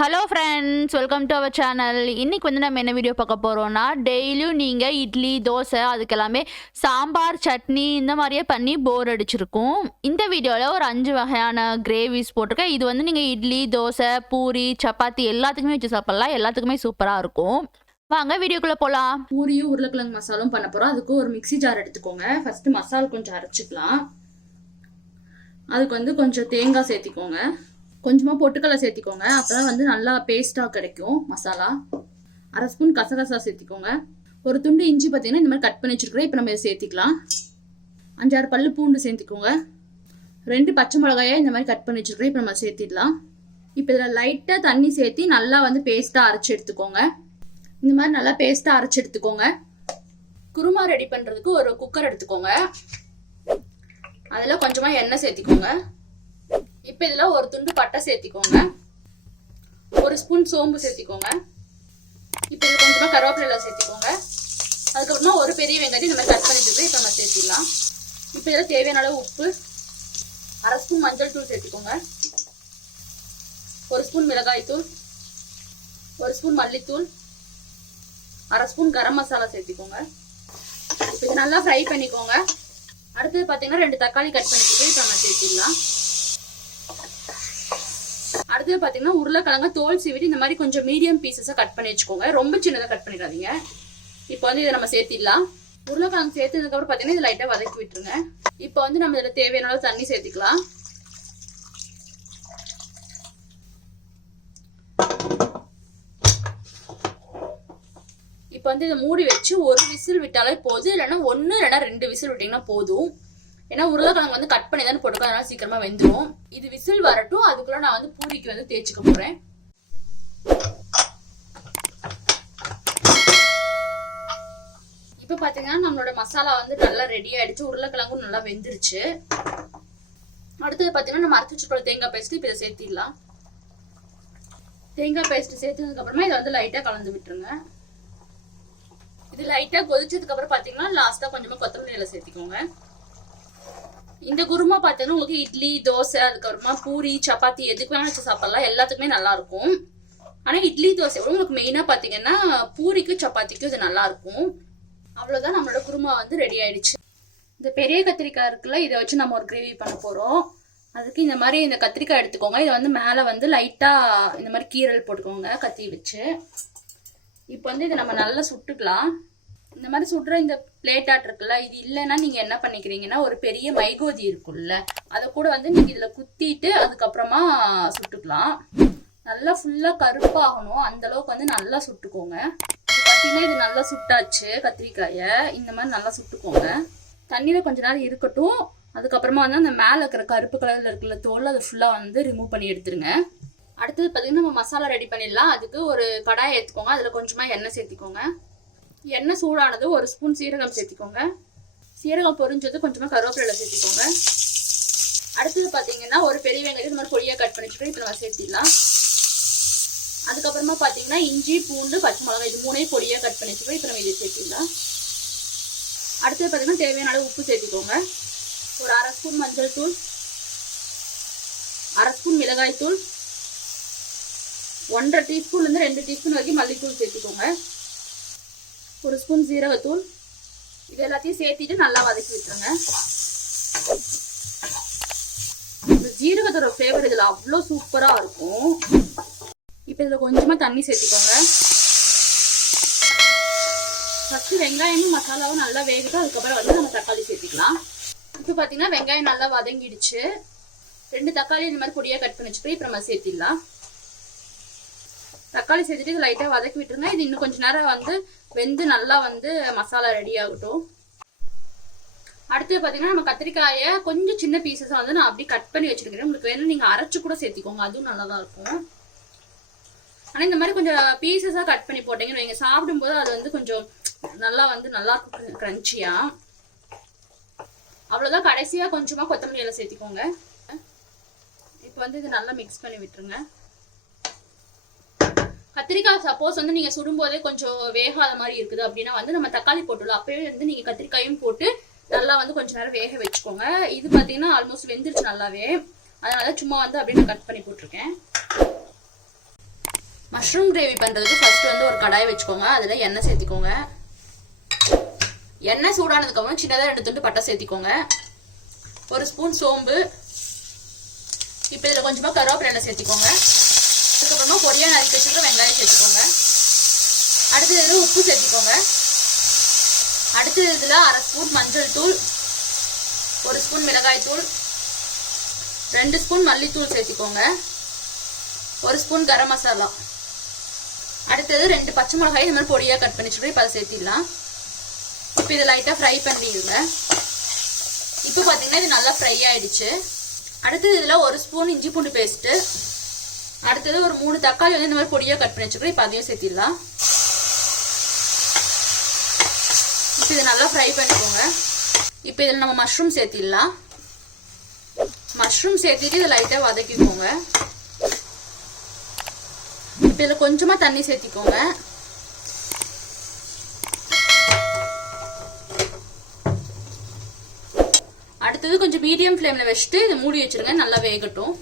Hello friends welcome to our channel இன்னைக்கு வந்து நம்ம என்ன வீடியோ பார்க்க போகிறோம்னா டெய்லியும் நீங்கள் இட்லி தோசை அதுக்கு எல்லாமே சாம்பார் சட்னி இந்த மாதிரியே பண்ணி போர் அடிச்சிருக்கும். இந்த வீடியோவில் ஒரு அஞ்சு வகையான கிரேவிஸ் போட்டிருக்கேன். இது வந்து நீங்கள் இட்லி தோசை பூரி சப்பாத்தி எல்லாத்துக்குமே வச்சு சாப்பிட்லாம். எல்லாத்துக்குமே சூப்பராக இருக்கும். வாங்க வீடியோக்குள்ளே போகலாம் பூரியும் உருளைக்கிழங்கு மசாலும் பண்ண போகிறோம் அதுக்கு ஒரு மிக்ஸி ஜார் எடுத்துக்கோங்க. ஃபஸ்ட்டு மசால் கொஞ்சம் அரைச்சிக்கலாம். அதுக்கு வந்து கொஞ்சம் தேங்காய் சேர்த்திக்கோங்க. கொஞ்சமாக பொட்டுக்கடலை சேர்த்திக்கோங்க. அப்பதான் வந்து நல்லா பேஸ்ட்டாக கிடைக்கும் மசாலா. அரை ஸ்பூன் கசகசா சேர்த்திக்கோங்க. ஒரு துண்டு இஞ்சி பார்த்தீங்கன்னா இந்த மாதிரி கட் பண்ணி வச்சிருக்கிறேன். இப்போ நம்ம இதை சேர்த்திக்கலாம். அஞ்சாறு பல் பூண்டு சேர்த்திக்கோங்க. ரெண்டு பச்சை மிளகாயை இந்த மாதிரி கட் பண்ணி வச்சிருக்கிறேன். இப்போ நம்ம சேர்த்திடலாம். இப்போ இதில் லைட்டாக தண்ணி சேர்த்தி நல்லா வந்து பேஸ்ட்டாக அரைச்சி எடுத்துக்கோங்க. இந்த மாதிரி நல்லா பேஸ்ட்டாக அரைச்சி எடுத்துக்கோங்க. குருமா ரெடி பண்ணுறதுக்கு ஒரு குக்கர் எடுத்துக்கோங்க. அதில் கொஞ்சமாக எண்ணெய் சேர்த்திக்கோங்க. இப்போ இதில் ஒரு துண்டு பட்டை சேர்த்திக்கோங்க. ஒரு ஸ்பூன் சோம்பு சேர்த்திக்கோங்க. இப்போ இது கொஞ்சமாக கருவேப்பிலை சேர்த்திக்கோங்க. அதுக்கப்புறமா ஒரு பெரிய வெங்காயத்தை நம்ம கட் பண்ணிட்டு இப்போ நம்ம சேர்த்திடலாம். இப்போ இதில் தேவையான அளவு உப்பு அரை ஸ்பூன் மஞ்சள் தூள் சேர்த்திக்கோங்க. ஒரு ஸ்பூன் மிளகாய் தூள் ஒரு ஸ்பூன் மல்லித்தூள் அரை ஸ்பூன் கரம் மசாலா சேர்த்திக்கோங்க. இப்போ இது நல்லா ஃப்ரை பண்ணிக்கோங்க. அடுத்தது பார்த்தீங்கன்னா ரெண்டு தக்காளி கட் பண்ணிட்டு இப்போ நம்ம சேர்த்திடலாம். அடுத்தது பார்த்தீங்கன்னா உருளைக்கிழங்க தோல் சீவிட்டு இந்த மாதிரி கொஞ்சம் மீடியம் பீசஸாக கட் பண்ணி வச்சுக்கோங்க. ரொம்ப சின்னதாக கட் பண்ணிடாதீங்க. இப்போ வந்து இதை நம்ம சேர்த்திடலாம். உருளைக்கிழங்கு சேர்த்ததுக்கப்புறம் பார்த்தீங்கன்னா இது லைட்டாக வதக்கி விட்டுருங்க. இப்போ வந்து நம்ம இதில் தேவையான அளவு தண்ணி சேர்த்துக்கலாம். இப்போ வந்து இதை மூடி வச்சு ஒரு விசில் விட்டாலே போதும். இல்லைன்னா ஒன்று இல்லைன்னா ரெண்டு விசில் விட்டிங்கன்னா போதும். ஏன்னா உருளைக்கிழங்கு வந்து கட் பண்ணி தானே போட்டுக்கோ அதனால சீக்கிரமா வெந்துடும் இது விசில் வரட்டும். அதுக்குள்ள நான் வந்து பூரிக்கு வந்து தேய்ச்சிக்க போறேன். இப்போ பார்த்தீங்கன்னா நம்மளோட மசாலா வந்து நல்லா ரெடி ஆயிடுச்சு. உருளைக்கிழங்கும் நல்லா வெந்துருச்சு. அடுத்தது பார்த்தீங்கன்னா நம்ம அரைச்சி வச்சுக்கொள்ள தேங்காய் பேஸ்ட் இப்போ இதை சேர்த்திடலாம். தேங்காய் பேஸ்ட் சேர்த்ததுக்கப்புறமா இதை வந்து லைட்டாக கலந்து விட்டுருங்க. இது லைட்டாக கொதிச்சதுக்கப்புறம் பார்த்தீங்கன்னா லாஸ்ட்டாக கொஞ்சமாக கொத்தமல்லியில் கொத்தமல்லி சேர்த்திக்கோங்க. இந்த குருமா பார்த்தீங்கன்னா உங்களுக்கு இட்லி தோசை அதுக்கப்புறமா பூரி சப்பாத்தி எதுக்கு வேணால் வச்சு சாப்பிடலாம். எல்லாத்துக்குமே நல்லா இருக்கும். இட்லி தோசை விட உங்களுக்கு மெயினாக பார்த்தீங்கன்னா பூரிக்கும் சப்பாத்திக்கும் இது நல்லா இருக்கும். அவ்வளவுதான் நம்மளோட குருமா வந்து ரெடி ஆயிடுச்சு. இந்த பெரிய கத்திரிக்காய் இருக்குல்ல இதை வச்சு நம்ம ஒரு கிரேவி பண்ண போகிறோம் அதுக்கு இந்த மாதிரி இந்த கத்திரிக்காய் எடுத்துக்கோங்க. இதை வந்து மேலே வந்து லைட்டாக இந்த மாதிரி கீரல் போட்டுக்கோங்க கத்தி வச்சு. இப்போ வந்து இதை நம்ம நல்லா சுட்டுக்கலாம். இந்த மாதிரி சுடுற இந்த பிளேட் ஆட் இருக்குல்ல இது இல்லைன்னா நீங்க என்ன பண்ணிக்கிறீங்கன்னா ஒரு பெரிய மைகோதி இருக்குல்ல அதை கூட வந்து நீங்க இதுல குத்திட்டு அதுக்கப்புறமா சுட்டுக்கலாம். நல்லா ஃபுல்லா கருப்பாகணும். அந்த அளவுக்கு வந்து நல்லா சுட்டுக்கோங்க. பார்த்தீங்கன்னா இது நல்லா சுட்டாச்சு கத்திரிக்காயை. இந்த மாதிரி நல்லா சுட்டுக்கோங்க. தண்ணியில கொஞ்ச நேரம் இருக்கட்டும். அதுக்கப்புறமா வந்து அந்த மேலே இருக்கிற கருப்பு கலர்ல இருக்கிற தோல் அதை ஃபுல்லா வந்து ரிமூவ் பண்ணி எடுத்துருங்க. அடுத்தது பார்த்தீங்கன்னா நம்ம மசாலா ரெடி பண்ணிடலாம். அதுக்கு ஒரு கடாயை எடுத்துக்கோங்க அதில் கொஞ்சமாக எண்ணெய் சேர்த்திக்கோங்க. எண்ணெய் சூடானது ஒரு ஸ்பூன் சீரகம் சேர்த்திக்கோங்க. சீரகம் பொரிஞ்சது கொஞ்சமாக கருவேப்பிலை சேர்த்திக்கோங்க. அடுத்தது பார்த்தீங்கன்னா ஒரு பெரிய வெங்காயம் இந்த மாதிரி பொடியாக கட் பண்ணிட்டு இப்போ நம்ம சேர்த்திடலாம். அதுக்கப்புறமா பார்த்தீங்கன்னா இஞ்சி பூண்டு பச்சை மிளகாய் இது மூணையும் பொடியாக கட் பண்ணி வச்சுக்கோ இப்போ நம்ம இதை சேர்த்திடலாம். அடுத்தது பார்த்தீங்கன்னா தேவையான அளவு உப்பு சேர்த்திக்கோங்க. ஒரு அரை ஸ்பூன் மஞ்சள் தூள் அரை ஸ்பூன் மிளகாய் தூள் ஒன்றரை டீஸ்பூன்லேருந்து ரெண்டு டீஸ்பூன் வரைக்கும் மல்லித்தூள் சேர்த்துக்கோங்க. ஒரு ஸ்பூன் ஜீரகத்தூள் இது எல்லாத்தையும் சேர்த்திட்டு நல்லா வதக்கி விட்டுருங்க. இந்த ஜீரகத்தோட ஃப்ளேவர் இதில் அவ்வளோ சூப்பராக இருக்கும். இப்போ இதில் கொஞ்சமாக தண்ணி சேர்த்திக்கோங்க. ஃபஸ்ட்டு வெங்காயமும் மசாலாவும் நல்லா வேகட்டும் அதுக்கப்புறம் வந்து நம்ம தக்காளி சேர்த்துக்கலாம். இப்போ பார்த்தீங்கன்னா வெங்காயம் நல்லா வதங்கிடுச்சு. ரெண்டு தக்காளி இந்த மாதிரி பொடியாக கட் பண்ணி வச்சுட்டு இப்போ நம்ம சேர்த்திடலாம். தக்காளி சேர்த்துட்டு இது லைட்டாக வதக்கி விட்டுருங்க. இது இன்னும் கொஞ்ச நேரம் வந்து வெந்து நல்லா வந்து மசாலா ரெடி ஆகட்டும். அடுத்து பார்த்தீங்கன்னா நம்ம கத்திரிக்காயை கொஞ்சம் சின்ன பீசஸாக வந்து நான் அப்படி கட் பண்ணி வச்சிருக்கிறேன். உங்களுக்கு வேணும் நீங்கள் அரைச்சி கூட சேர்த்திக்கோங்க. அதுவும் நல்லா தான் இருக்கும். ஆனால் இந்த மாதிரி கொஞ்சம் பீசஸாக கட் பண்ணி போட்டிங்கன்னு வைங்க. சாப்பிடும்போது அது வந்து கொஞ்சம் நல்லா வந்து நல்லா இருக்கும். க்ரன்ச்சியாக அவ்வளோதான் கடைசியாக கொஞ்சமாக கொத்தமல்லி எல்லாம் சேர்த்திக்கோங்க. இப்போ வந்து இது நல்லா மிக்ஸ் பண்ணி விட்டுருங்க. கத்திரிக்காய் சப்போஸ் வந்து நீங்க சுடும்போதே கொஞ்சம் வேகாத மாதிரி இருக்குது அப்படின்னா வந்து நம்ம தக்காளி போட்டுடலாம். அப்பவே வந்து நீங்க கத்திரிக்காயும் போட்டு நல்லா வந்து கொஞ்ச நேரம் வேக வச்சுக்கோங்க. இது பாத்தீங்கன்னா ஆல்மோஸ்ட் வெந்துருச்சு நல்லாவே. அதனால சும்மா வந்து அப்படியே நான் கட் பண்ணி போட்டிருக்கேன். மஷ்ரூம் கிரேவி பண்ணுறதுக்கு ஃபர்ஸ்ட் வந்து ஒரு கடாய் வச்சுக்கோங்க. அதில் எண்ணெய் சேர்த்திக்கோங்க. எண்ணெய் சூடானதுக்கப்புறம் சின்னதாக ரெண்டு துண்டு பட்டை சேர்த்திக்கோங்க. ஒரு ஸ்பூன் சோம்பு. இப்போ இதில் கொஞ்சமாக கருவேப்பிலை எண்ணெய் சேர்த்திக்கோங்க. அதுக்கப்புறமா பொடியாக நறுக்கி வச்சுருக்க வெங்காயம் சேர்த்துக்கோங்க. அடுத்தது இதில் உப்பு சேர்த்திக்கோங்க. அடுத்தது இதில் அரை ஸ்பூன் மஞ்சள் தூள் ஒரு ஸ்பூன் மிளகாய் தூள் ரெண்டு ஸ்பூன் மல்லித்தூள் சேர்த்திக்கோங்க. ஒரு ஸ்பூன் கரம் மசாலா. அடுத்தது ரெண்டு பச்சை மிளகாய் இந்த மாதிரி பொடியாக கட் பண்ணி வச்சுட்டு இப்போ அதை சேர்த்திடலாம். இப்போ இதை லைட்டாக ஃப்ரை பண்ணிடுங்க. இப்போ பார்த்தீங்கன்னா இது நல்லா ஃப்ரை ஆயிடுச்சு. அடுத்தது இதில் ஒரு ஸ்பூன் இஞ்சி பூண்டு பேஸ்ட்டு அடுத்தது ஒரு மூணு தக்காளி வந்து இந்த மாதிரி பொடியாக கட் பண்ணி வச்சுக்கிறோம் இப்போ அதையும் சேர்த்திடலாம். இப்போ இதை நல்லா ஃப்ரை பண்ணிக்கோங்க. இப்போ இதில் நம்ம மஷ்ரூம் சேர்த்திடலாம். மஷ்ரூம் சேர்த்திட்டு இதை லைட்டாக வதக்கிக்கோங்க. இப்போ இதில் கொஞ்சமாக தண்ணி சேர்த்திக்கோங்க. அடுத்தது கொஞ்சம் மீடியம் ஃப்ளேமில் வச்சுட்டு இதை மூடி வச்சிருங்க. நல்லா வேகட்டும்.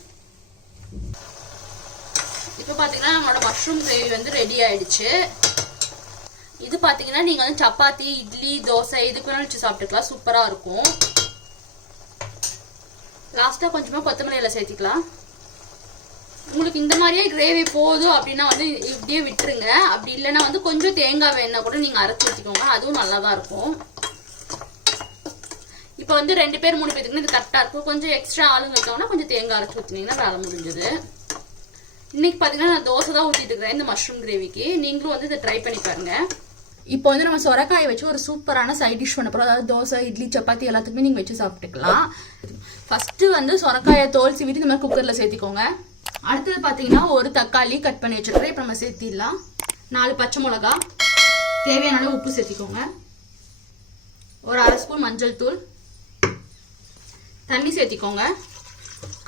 இப்போ பார்த்தீங்கன்னா நம்மளோட மஷ்ரூம் கிரேவி வந்து ரெடி ஆயிடுச்சு. இது பார்த்தீங்கன்னா நீங்கள் வந்து சப்பாத்தி இட்லி தோசை இதுக்கு வேணாலும் வச்சு சாப்பிட்டுக்கலாம். சூப்பராக இருக்கும். லாஸ்ட்டாக கொஞ்சமாக கொத்தமல்லி இலை சேர்த்திக்கலாம். உங்களுக்கு இந்த மாதிரியே கிரேவி போதும் அப்படின்னா வந்து இப்படியே விட்டுருங்க. அப்படி இல்லைன்னா வந்து கொஞ்சம் தேங்காய் வேணா கூட நீங்கள் அரைச்சி ஊற்றிக்கோங்க அதுவும் நல்லா தான் இருக்கும். இப்போ வந்து ரெண்டு பேர் மூணு பேத்துக்குன்னு இது கரெக்டாக இருக்கும். கொஞ்சம் எக்ஸ்ட்ரா ஆளுங்க இருக்காங்கன்னா கொஞ்சம் தேங்காய் அரைச்சி ஊற்றினீங்கன்னா வேலை முடிஞ்சது. இன்னைக்கு பார்த்தீங்கன்னா நான் தோசை தான் ஊற்றிட்டு இருக்கிறேன் இந்த மஷ்ரூம் கிரேவிக்கு நீங்களும் வந்து இதை ட்ரை பண்ணி பாருங்க. இப்போ வந்து நம்ம சொரக்காயை வச்சு ஒரு சூப்பரான சைட் டிஷ் பண்ண போகிறோம் அதாவது தோசை இட்லி சப்பாத்தி எல்லாத்துக்குமே நீங்கள் வச்சு சாப்பிட்டுக்கலாம். ஃபஸ்ட்டு வந்து சொரக்காயை தோல் சீவிட்டு இந்த மாதிரி குக்கரில் சேர்த்திக்கோங்க. அடுத்தது பார்த்தீங்கன்னா ஒரு தக்காளி கட் பண்ணி வச்சுருக்கிறேன். இப்போ நம்ம சேர்த்திடலாம். நாலு பச்சை மிளகா. தேவையான உப்பு சேர்த்திக்கோங்க. ஒரு அரை ஸ்பூன் மஞ்சள் தூள். தண்ணி சேர்த்திக்கோங்க.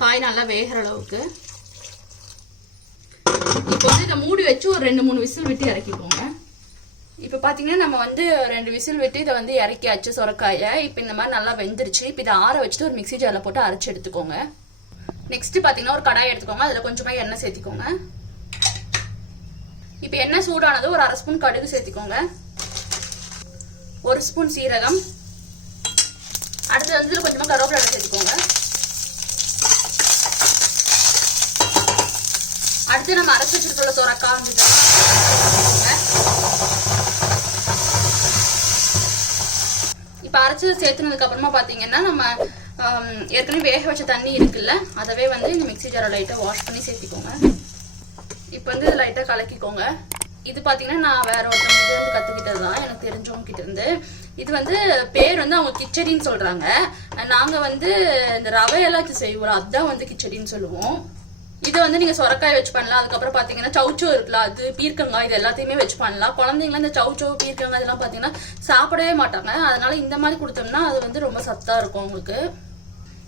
காய் நல்லா வேகிற அளவுக்கு. இப்போ வந்து இதை மூடி வச்சு ஒரு ரெண்டு மூணு விசில் விட்டு இறக்கிக்கோங்க. இப்போ பார்த்தீங்கன்னா நம்ம வந்து ரெண்டு விசில் விட்டு இதை வந்து இறக்கியாச்சு சொரக்காயை. இப்போ இந்த மாதிரி நல்லா வெந்துருச்சு. இப்போ இதை ஆற வச்சுட்டு ஒரு மிக்ஸி ஜாரில் போட்டு அரைச்சி எடுத்துக்கோங்க. நெக்ஸ்ட் பார்த்தீங்கன்னா ஒரு கடாய் எடுத்துக்கோங்க. அதில் கொஞ்சமாக எண்ணெய் சேர்த்திக்கோங்க. இப்போ எண்ணெய் சூடானது ஒரு அரை ஸ்பூன் கடுகு சேர்த்திக்கோங்க. ஒரு ஸ்பூன் சீரகம். அடுத்து வந்து இதுல கொஞ்சமாக கருவேப்பிலை சேர்த்துக்கோங்க. அடுத்து நம்ம அரைச்சி வச்சிருக்கோம்ல சொரக்காய் வந்து இப்போ அரைச்சி சேர்த்துனதுக்கு அப்புறமா பார்த்தீங்கன்னா நம்ம ஏற்கனவே வேக வச்ச தண்ணி இருக்குல்ல அதவே வந்து இந்த மிக்ஸி ஜாரை லைட்டாக வாஷ் பண்ணி சேர்த்திக்கோங்க. இப்போ வந்து இது லைட்டாக கலக்கிக்கோங்க. இது பார்த்தீங்கன்னா நான் வேற ஒருத்தவங்க கிட்ட இருந்து கற்றுக்கிட்டது தான் எனக்கு தெரிஞ்சவங்க கிட்ட இருந்து. இது வந்து பேர் வந்து அவங்க கிச்சடின்னு சொல்கிறாங்க நாங்கள் வந்து இந்த ரவையெல்லாம் செய்வோம் அதுதான் வந்து கிச்சடின்னு சொல்லுவோம். இது வந்து நீங்கள் சொரக்காய் வச்சு பண்ணலாம். அதுக்கப்புறம் பார்த்தீங்கன்னா சவுச்சோ இருக்குல்ல அது பீர்க்கங்காய் இது எல்லாத்தையுமே வச்சு பண்ணலாம். குழந்தைங்களாம் இந்த சவுச்சோ பீர்க்கங்காய் இதெல்லாம் பார்த்தீங்கன்னா சாப்பிடவே மாட்டாங்க. அதனால இந்த மாதிரி கொடுத்தோம்னா அது வந்து ரொம்ப சத்தாக இருக்கும் உங்களுக்கு.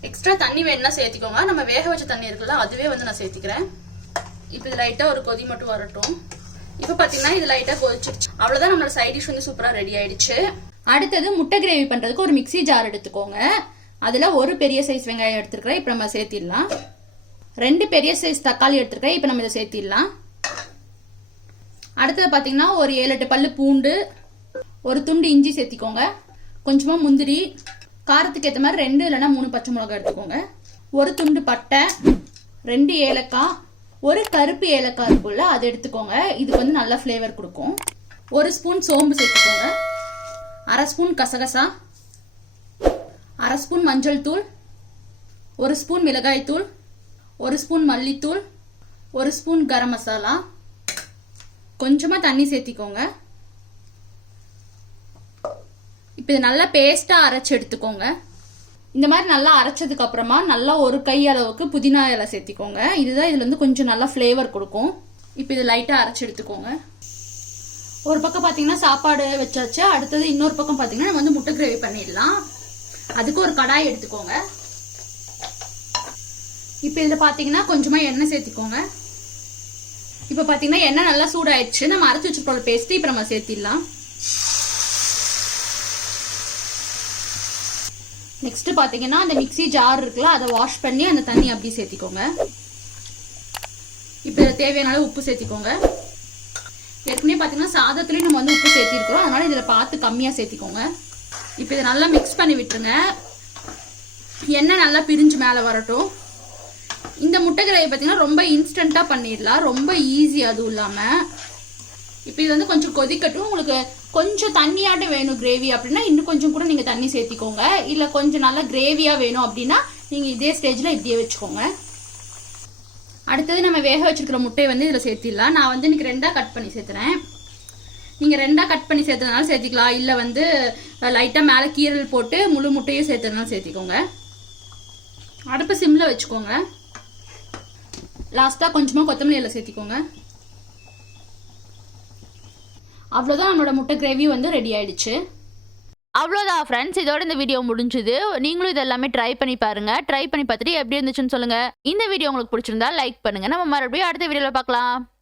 எக்ஸ்ட்ரா தண்ணி வேணும்னா சேர்த்திக்கோங்க. நம்ம வேக வச்ச தண்ணி இருக்குல்ல அதுவே வந்து நான் சேர்த்திக்கிறேன். இப்போ இது லைட்டாக ஒரு கொதி மட்டும் வரட்டும். இப்போ பார்த்தீங்கன்னா இது லைட்டாக கொதிச்சிருச்சு. அவ்வளோதான் நம்மளோட சைட் டிஷ் வந்து சூப்பராக ரெடி ஆயிடுச்சு. அடுத்தது முட்டை கிரேவி பண்ணுறதுக்கு ஒரு மிக்ஸி ஜார் எடுத்துக்கோங்க. அதில் ஒரு பெரிய சைஸ் வெங்காயம் எடுத்துருக்கிறேன். இப்போ நம்ம சேர்த்திடலாம். ரெண்டு பெரிய சைஸ் தக்காளி எடுத்துருக்கேன். இப்போ நம்ம இதை சேர்த்திடலாம். அடுத்தது பார்த்தீங்கன்னா ஒரு ஏழு எட்டு பல் பூண்டு ஒரு துண்டு இஞ்சி சேர்த்திக்கோங்க. கொஞ்சமாக முந்திரி காரத்துக்கு ஏற்ற மாதிரி ரெண்டு இல்லைன்னா மூணு பச்சை மிளகாய் எடுத்துக்கோங்க. ஒரு துண்டு பட்டை ரெண்டு ஏலக்காய் ஒரு கருப்பு ஏலக்காய் இருக்குல்ல அது எடுத்துக்கோங்க. இதுக்கு வந்து நல்ல ஃப்ளேவர் கொடுக்கும். ஒரு ஸ்பூன் சோம்பு சேர்த்துக்கோங்க. அரை ஸ்பூன் கசகசா அரை ஸ்பூன் மஞ்சள் தூள் ஒரு ஸ்பூன் மிளகாய் தூள் ஒரு ஸ்பூன் மல்லித்தூள் ஒரு ஸ்பூன் கரம் மசாலா. கொஞ்சமாக தண்ணி சேர்த்திக்கோங்க. இப்போ இது நல்லா பேஸ்ட்டாக அரைச்சி எடுத்துக்கோங்க. இந்த மாதிரி நல்லா அரைச்சதுக்கு அப்புறமா நல்லா ஒரு கை அளவுக்கு புதினா இலை சேர்த்திக்கோங்க. இதுதான் இதில் வந்து கொஞ்சம் நல்லா ஃப்ளேவர் கொடுக்கும். இப்போ இது லைட்டாக அரைச்சி எடுத்துக்கோங்க. ஒரு பக்கம் பார்த்தீங்கன்னா சாப்பாடு வச்சாச்சு. அடுத்தது இன்னொரு பக்கம் பார்த்தீங்கன்னா நம்ம வந்து முட்டை கிரேவி பண்ணிடலாம். அதுக்கு ஒரு கடாய் எடுத்துக்கோங்க. இப்போ இதில் பார்த்தீங்கன்னா கொஞ்சமாக எண்ணெய் சேர்த்திக்கோங்க. இப்போ பார்த்தீங்கன்னா எண்ணெய் நல்லா சூடாயிடுச்சு. நம்ம அரைச்சி வச்சுருக்கோம் பேஸ்ட்டு இப்போ நம்ம சேர்த்திடலாம். நெக்ஸ்ட்டு பார்த்தீங்கன்னா அந்த மிக்ஸி ஜார் இருக்குல்ல அதை வாஷ் பண்ணி அந்த தண்ணி அப்படியே சேர்த்திக்கோங்க. இப்போ இதில் தேவையான அளவு உப்பு சேர்த்திக்கோங்க. ஏற்கனவே பார்த்தீங்கன்னா சாதத்துலேயும் நம்ம வந்து உப்பு சேர்த்திருக்கிறோம். அதனால் இதில் பார்த்து கம்மியாக சேர்த்திக்கோங்க. இப்போ இதை நல்லா மிக்ஸ் பண்ணி விட்டுருங்க. எண்ணெய் நல்லா பிரிஞ்சு மேலே வரட்டும். இந்த முட்டை கிரேவி பார்த்தீங்கன்னா ரொம்ப இன்ஸ்டண்ட்டாக பண்ணிடலாம். ரொம்ப ஈஸி அதுவும் இல்லாமல் இப்போ இது வந்து கொஞ்சம் கொதிக்கட்டும். உங்களுக்கு கொஞ்சம் தண்ணியாட்ட வேணும் கிரேவி அப்படின்னா இன்னும் கொஞ்சம் கூட நீங்கள் தண்ணி சேர்த்திக்கோங்க. இல்லை கொஞ்சம் நல்லா கிரேவியாக வேணும் அப்படின்னா நீங்கள் இதே ஸ்டேஜில் இப்படியே வச்சுக்கோங்க. அடுத்தது நம்ம வேக வச்சுருக்கிற முட்டையை வந்து இதில் சேர்த்திடலாம். நான் வந்து இன்னைக்கு ரெண்டாக கட் பண்ணி சேர்த்துறேன். நீங்கள் ரெண்டாக கட் பண்ணி சேர்த்ததுனால சேர்த்திக்கலாம். இல்லை வந்து லைட்டாக மேலே கீரல் போட்டு முழு முட்டையும் சேர்த்ததுனால சேர்த்திக்கோங்க. அடுப்பு சிம்மில் வச்சுக்கோங்க. லாஸ்ட்டாக கொஞ்சமாக கொத்தமல்லி இலை சேர்த்திக்கோங்க. அவ்வளோதான் நம்மளோட முட்டை கிரேவி வந்து ரெடி ஆயிடுச்சு. அவ்வளோதான் ஃப்ரெண்ட்ஸ் இதோட இந்த வீடியோ முடிஞ்சுது. நீங்களும் இதெல்லாமே ட்ரை பண்ணி பாருங்க. ட்ரை பண்ணி பார்த்துட்டு எப்படி இருந்துச்சுன்னு சொல்லுங்க. இந்த வீடியோ உங்களுக்கு பிடிச்சிருந்தா லைக் பண்ணுங்க. நம்ம மறுபடியும் அடுத்த வீடியோவில் பார்க்கலாம்.